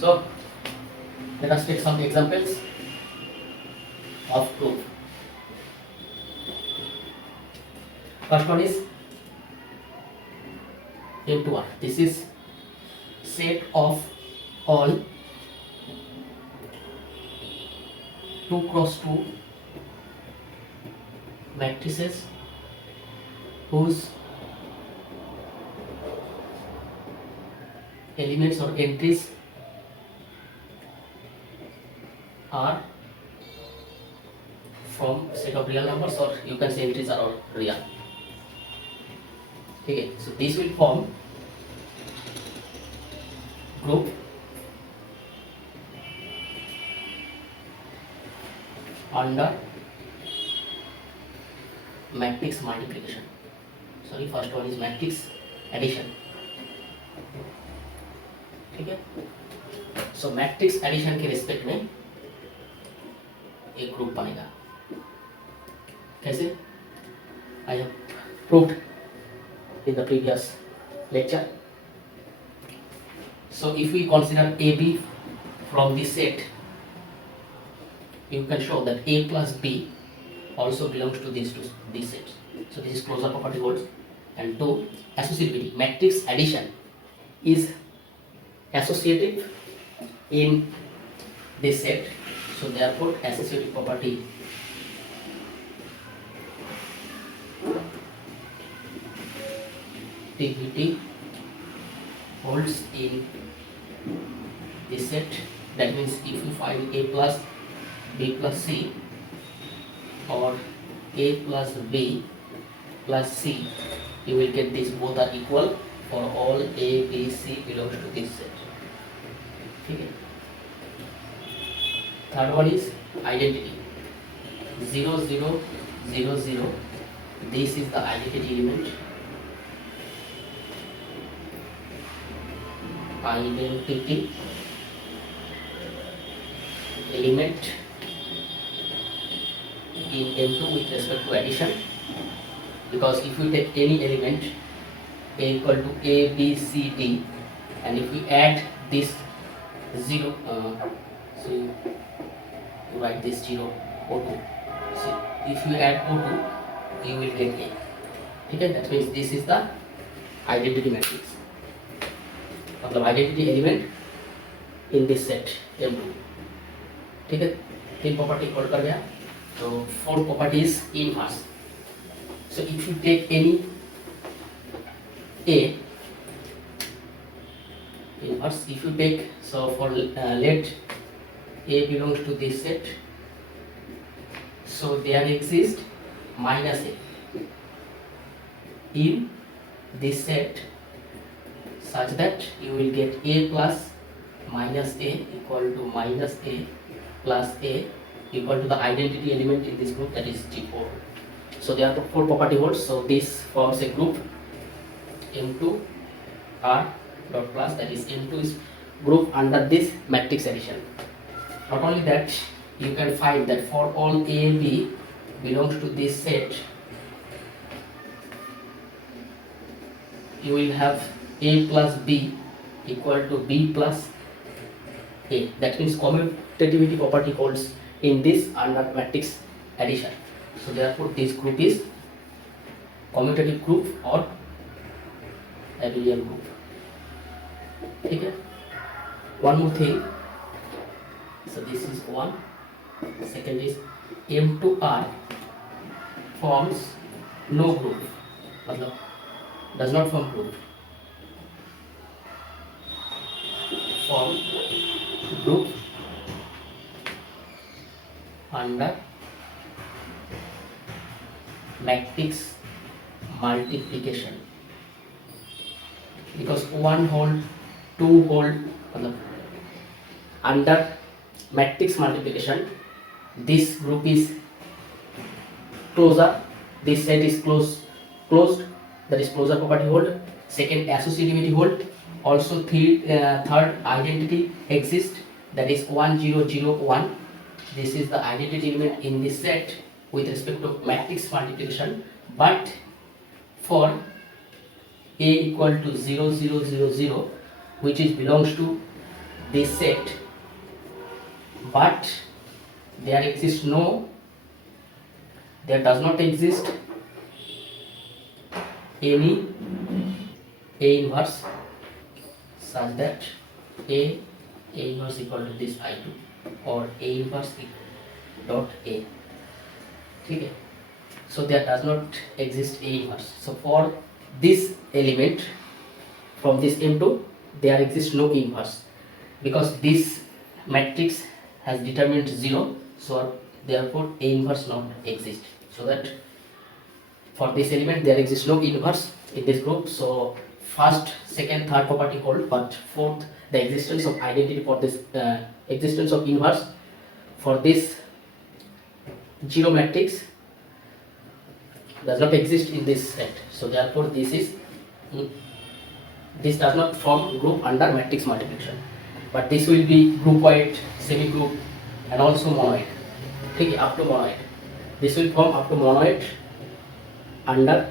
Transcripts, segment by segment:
So let us take some examples of group. First one is M to R. This is set of all 2 cross 2 matrices whose elements or entries are from set of real numbers, or you can say entries are all real. Okay, so this will form group under matrix multiplication. Sorry, first one is matrix addition. ठीक है, so matrix addition के respect में एक group बनेगा. कैसे? I have proved in the previous lecture. So if we consider AB from this set, you can show that A plus B also belongs to these sets. So this is closure property holds. And 2, associativity. Matrix addition is associative in this set. So therefore associative property activity holds in this set. That means if you find A plus B plus C or A plus B plus C, you will get these both are equal for all A, B, C belongs to this set. Okay. Third one is identity. 0, 0, 0, 0. This is the identity element. Identity element in M2 with respect to addition, because if we take any element A equal to A, B, C, D, and if we add this 0, so you write this 0 O2. So if you add O2, you will get A. Okay, that means this is the identity matrix. मतलब identity element in this set M2. ठीक है, 3 property hold कर गया. तो 4 properties inverse. So if you take any A inverse, if you take, so for let A belongs to this set, so there exists minus A in this set such that you will get A plus minus A equal to minus A plus A equal to the identity element in this group, that is G4. So there are 4 property holds. So this forms a group M2 R dot class, that is M2 is group under this matrix addition. Not only that, you can find that for all A and B belongs to this set, you will have A plus B equal to B plus A. That means commutativity property holds in this under matrix addition. So therefore this group is commutative group or abelian group. Okay. One more thing. So this is one. Second is M to R forms no group. मतलब does not form group. Form group under matrix multiplication, because 1 whole 2 whole under matrix multiplication this group is closure, this set is closed, that is closure property hold. Second, associativity hold. Also third, identity exists, that is 1 0 0 1. This is the identity element in this set with respect to matrix multiplication. But for A equal to 0 0 0 0, which is belongs to this set, but there does not exist any A inverse such that A inverse equal to this I2 or A inverse dot A. Okay. So there does not exist A inverse. So for this element from this M2 there exists no A inverse because this matrix has determinant 0, so therefore A inverse not exist. So that for this element there exists no inverse in this group. So first, second, third property hold, but fourth, the existence of identity for this existence of inverse for this 0 matrix does not exist in this set. So therefore this does not form group under matrix multiplication, but this will be groupoid, semi group and also monoid. Okay, up to monoid. This will form up to monoid under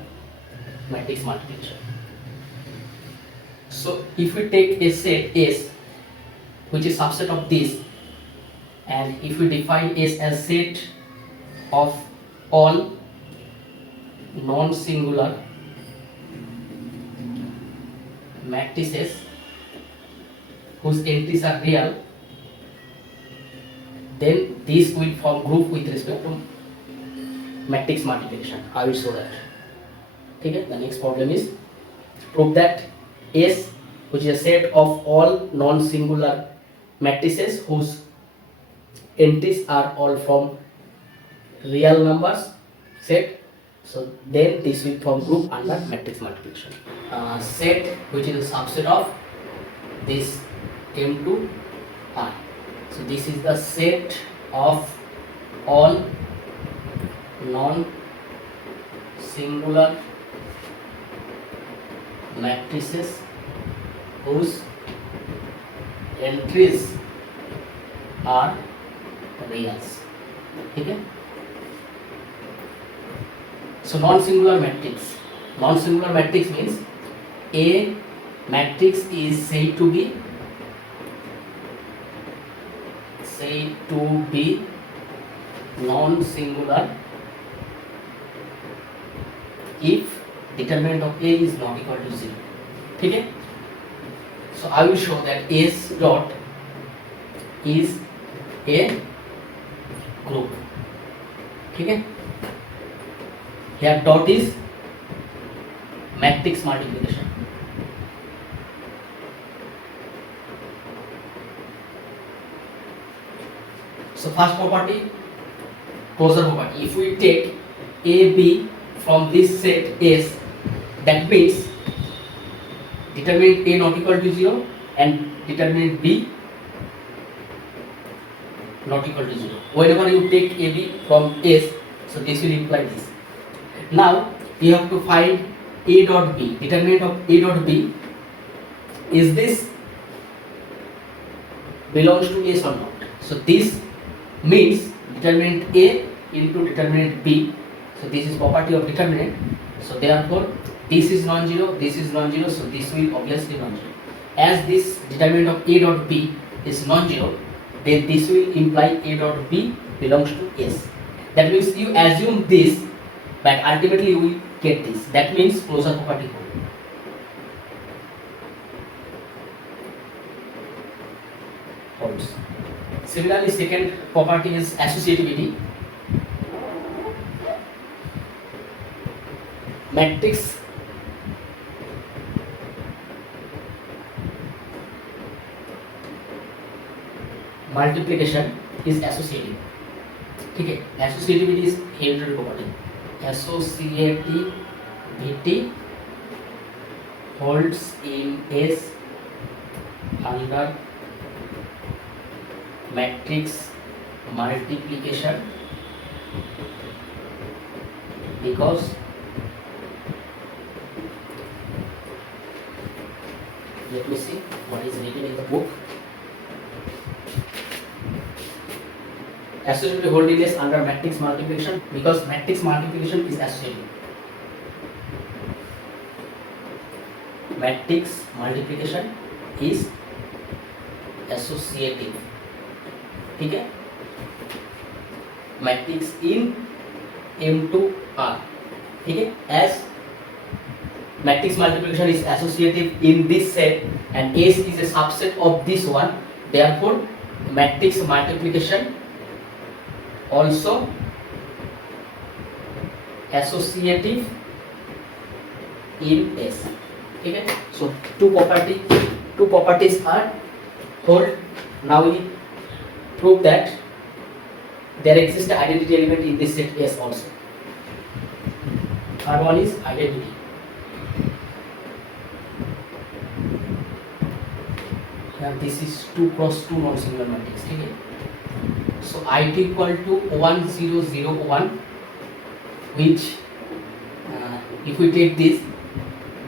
matrix multiplication. So if we take a set S which is subset of this, and if we define S as set of all non-singular matrices whose entries are real, then this will form group with respect to matrix multiplication. I will show that. Okay, the next problem is prove that S, which is a set of all non-singular matrices whose entries are all from real numbers set, so then this will form group under matrix multiplication. Set which is a subset of this M2 R. So this is the set of all non-singular matrices whose entries are reals. Okay. So non-singular matrix. Non-singular matrix means a matrix is said to be non-singular if determinant of A is not equal to 0. Okay? So I will show that S dot is a group. Okay? Here dot is matrix multiplication. So first property, closure property. If we take A, B from this set S, that means determinant A not equal to 0 and determinant B not equal to 0. Whenever you take AB from S, so this will imply this. Now you have to find A dot B. Determinant of A dot B, is this belongs to S or not? So this means determinant A into determinant B. So this is property of determinant. So therefore this is non-zero, this is non-zero, so this will obviously non-zero. As this determinant of A dot B is non-zero, then this will imply A dot B belongs to S. That means you assume this, but ultimately you will get this. That means closure property holds. Similarly, second property is associativity. Matrix multiplication is associative. Okay, associativity is hereditary property. Associativity holds in S under matrix multiplication because let me see what is written in the book. Associativity hold in S under matrix multiplication because matrix multiplication is associative. Matrix multiplication is associative, ठीक है, matrix इन M2R, ठीक है, as matrix multiplication is associative in this set and S is a subset of this one, therefore matrix multiplication also associative in S, ठीक है. So two properties are hold. Now we prove that there exists an identity element in this set S also. Third one is identity. And this is 2 cross 2 non-singular matrix, ठीक है. So I2 equal to 1 0 0 1, which if we take this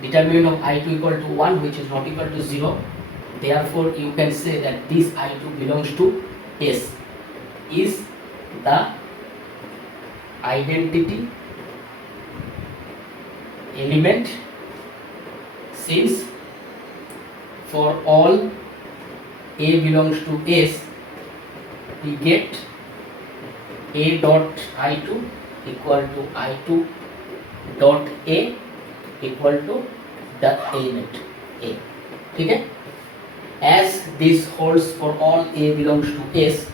determinant of I2 equal to 1, which is not equal to 0, therefore you can say that this I2 belongs to S, is the identity element, since for all A belongs to S, we get A dot I2 equal to I2 dot A equal to the element A, ठीक है. As this holds for all A belongs to S,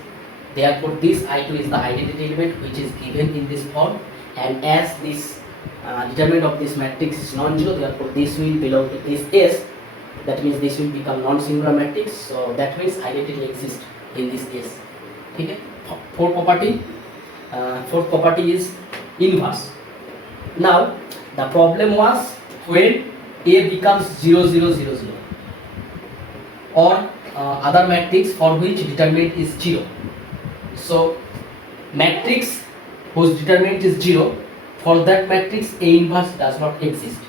therefore this I2 is the identity element which is given in this form, and as this determinant of this matrix is non-zero, therefore this will belong to this S. That means this will become non-singular matrix. So that means identity exists in this case. ठीक है. Fourth property is inverse. Now the problem was when A becomes 0 0 0 0 or other matrix for which determinant is 0. So matrix whose determinant is 0, for that matrix A inverse does not exist.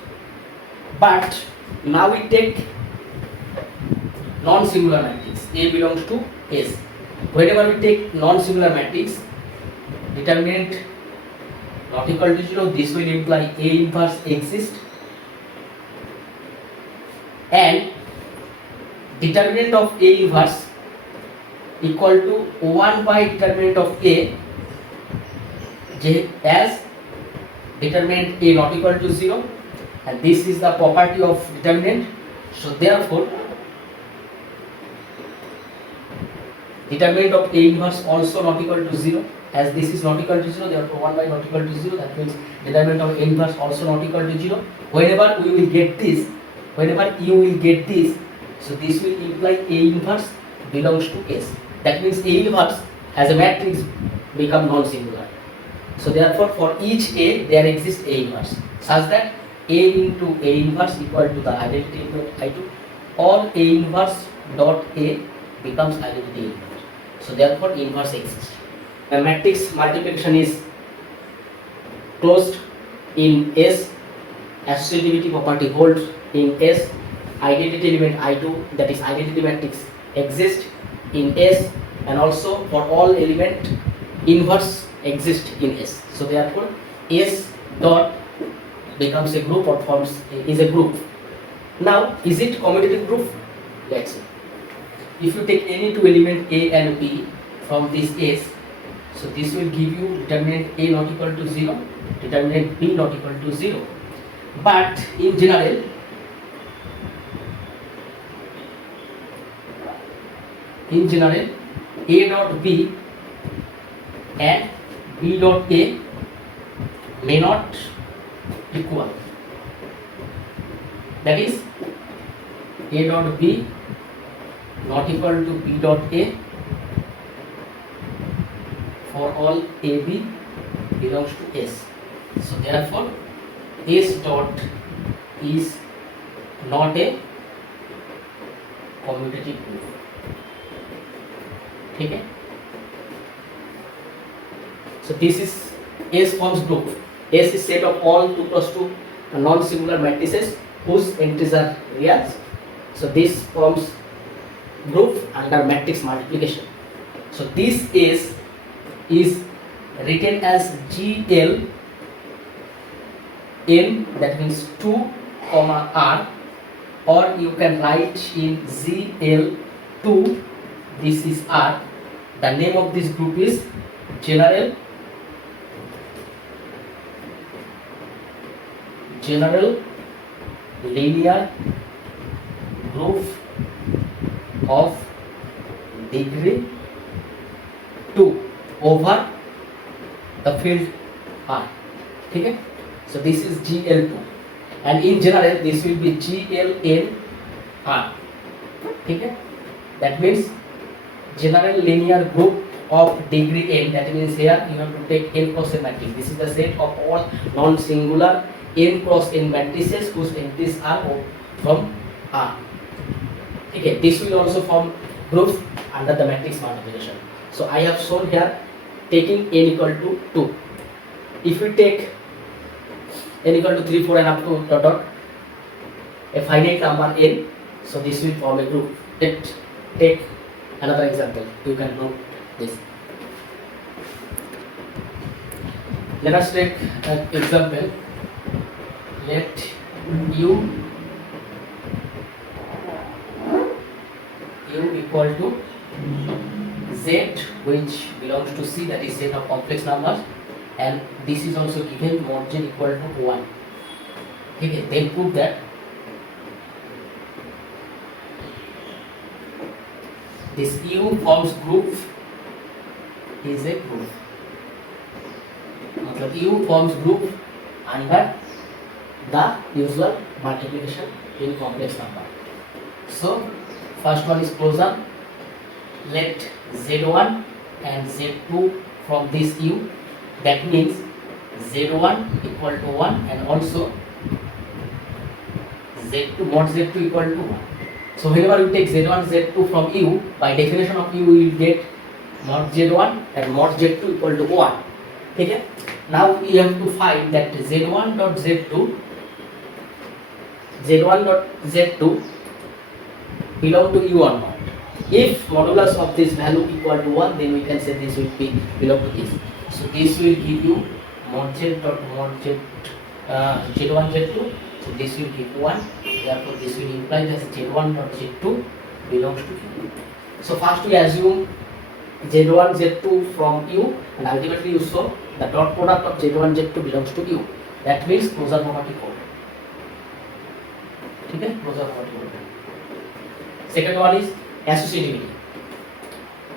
But now we take non-singular matrix A belongs to S. Whenever we take non-singular matrix, determinant not equal to 0, this will imply A inverse exists, and determinant of A inverse equal to 1 by determinant of A, as determinant A not equal to 0, and this is the property of determinant. So therefore determinant of A inverse also not equal to 0, as this is not equal to 0, therefore 1 by not equal to 0, that means determinant of A inverse also not equal to 0. Whenever we will get this, whenever you will get this, so this will imply A inverse belongs to S. That means A inverse as a matrix become non-singular. So therefore for each A there exists A inverse, such that A into A inverse equal to the identity element I2, or A inverse dot A becomes identity element. So therefore inverse exists. A matrix multiplication is closed in S, associativity property holds in S, identity element I2, that is identity matrix, exists in S, and also for all element inverse exists in S. So therefore S dot becomes a group or is a group. Now is it commutative group? Let's see. If you take any two element A and B from this S, so this will give you determinant A not equal to 0, determinant B not equal to 0. But in general, A dot B and B dot A may not equal. That is, A dot B not equal to B dot A for all AB belongs to S. So therefore S dot is not a commutative group. ठीक है. So this is S forms group. S is set of all 2 cross 2 non-singular matrices whose entries are reals. So this forms group under matrix multiplication. So this is written as GL N, that means 2 comma R, or you can write in ZL2 this is R. The name of this group is general linear group of degree 2 over the field R. Okay? So this is GL2, and in general this will be GLN R. Okay? That means general linear group of degree n. That means here you have to take n cross n matrix. This is the set of all non-singular n cross n matrices whose entries are from R. Okay, this will also form groups under the matrix multiplication. So I have shown here taking n equal to 2. If we take n equal to 3, 4 and up to dot a finite number n, so this will form a group. Let's take another example. You can note this. Let us take an example. Let u equal to z, which belongs to C, that is set of complex numbers, and this is also given mod z equal to 1. Okay, then prove that this u forms group is a group. मतलब u forms group under the usual multiplication in complex number. So first one is closure. Let z1 and z2 from this u, that means z1 equal to 1 and also z2 mod z2 equal to 1. So whenever you take z1 z2 from u, by definition of u you will get mod z1 and mod z2 equal to 1. Okay? Now we have to find that z1 dot z2 belong to u or not. If modulus of this value equal to 1, then we can say this will be belong to this. So this will give you mod z dot mod z z1 z2. So this will give 1. Therefore this will imply that z1 dot z2 belongs to u. So first we assume z1 z2 from u, and ultimately you show the dot product of z1 z2 belongs to u. That means closure property hold. Okay, closure property hold. Second one is associativity.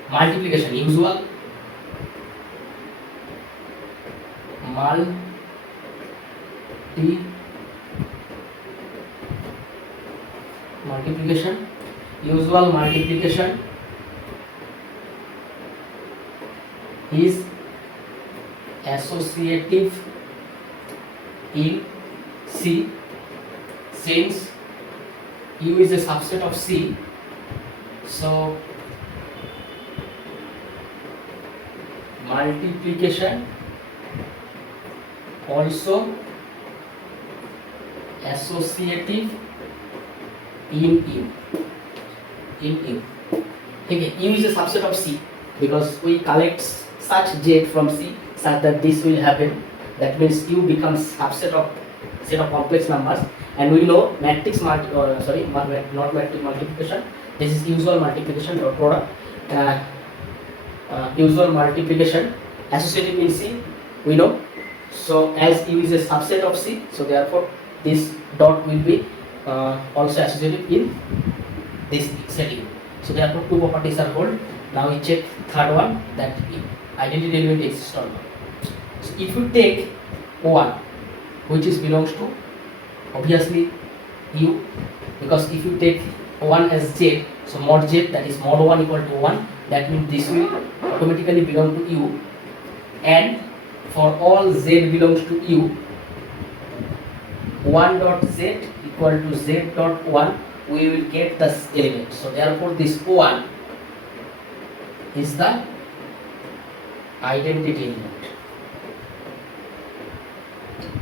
Multiplication, usual multiplication is associative in C, since U is a subset of C. So multiplication also associative in U. Okay, U is a subset of C because we collect such Z from C such that this will happen. That means U becomes subset of set of complex numbers, and we know matrix not matrix multiplication. This is usual multiplication dot product. Usual multiplication associative in C, we know. So as U is a subset of C, so therefore this dot will be also associative in this set U. So therefore two properties are held. Now we check third one, that identity element exists or not. So if you take 1, which is belongs to obviously U, because if you take 1 as Z, so mod Z, that is mod 1 equal to 1, that means this will automatically belong to U, and for all Z belongs to U, 1 dot Z equal to Z dot 1, we will get the element. So therefore this 1 is the identity element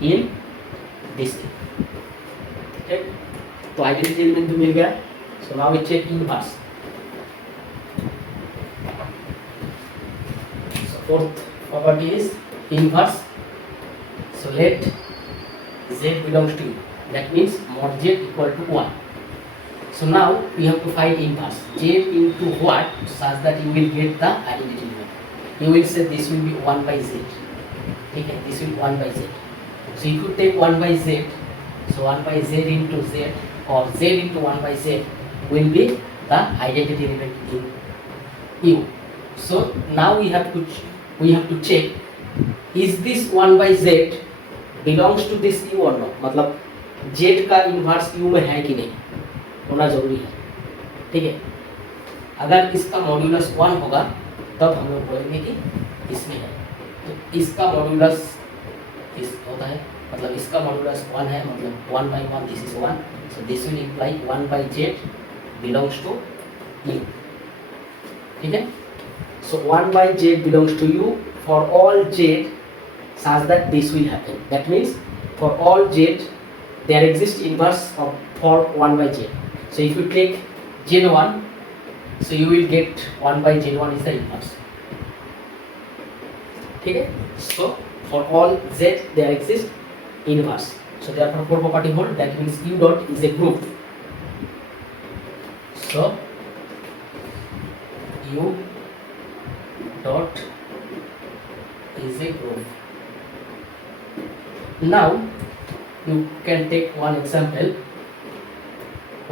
in this thing. Okay, तो identity element मिल गया. So now we check inverse. So fourth property is inverse. So let Z belongs to U. That means mod Z equal to 1. So now we have to find inverse z into what such that you will get the identity element. You will say this will be 1 by z. Okay, this will be 1 by z. So if you take 1 by z, so 1 by z into z or z into 1 by z will be the identity element in u. So now we have to check is this 1 by z belongs to this u or not. मतलब z का inverse u में है कि नहीं होना जरूरी है, ठीक है। अगर इसका मॉड्यूलस 1 होगा तब हम लोग बोलेंगे कि इसमें है। तो इसका मॉड्यूलस इस होता है, मतलब इसका मॉड्यूलस 1 है, मतलब 1 by 1 this is 1, so this will imply 1 by z belongs to u, ठीक है। So 1 by z belongs to u for all z such that this will happen. That means for all z there exists inverse of for 1 by z. So if you take z1, so you will get 1 by z1 is the inverse, ठीक है। So for all z there exists inverse. So therefore for property hold, that means u dot is a group. So u dot is a group. Now you can take one example,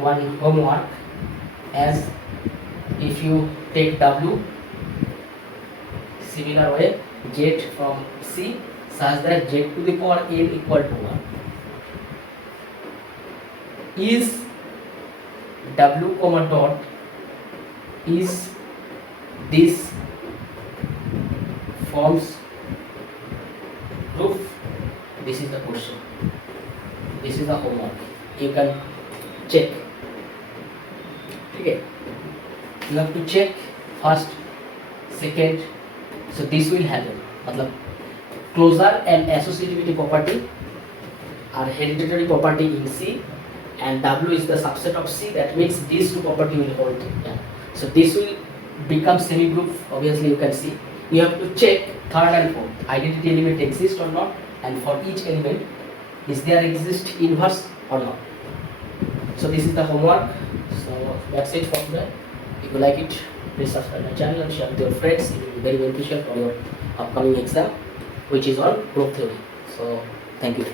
one homework, as if you take w, similar way z from c such that z to the power n equal to 1 is w comma dot is this forms group. This is the question, this is the homework, you can check, ठीक है। You have to check first, second, so this will happen, मतलब closure and associativity property are hereditary property in C and W is the subset of C, that means these two property will hold, yeah. So this will become semi group, obviously you can see. You have to check third and fourth, identity element exist or not, and for each element is there exist inverse or not. So this is the homework. So that's it for today. If you like it, please subscribe my channel and share with your friends. It will be very beneficial for your upcoming exam, which is on group theory. So thank you.